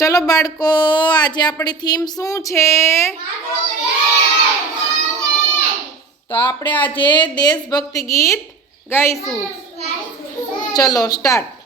ચલો બાળકો, આજે આપણી થીમ શું છે? તો આપણે આજે દેશભક્તિ ગીત ગાઈશું. ચલો સ્ટાર્ટ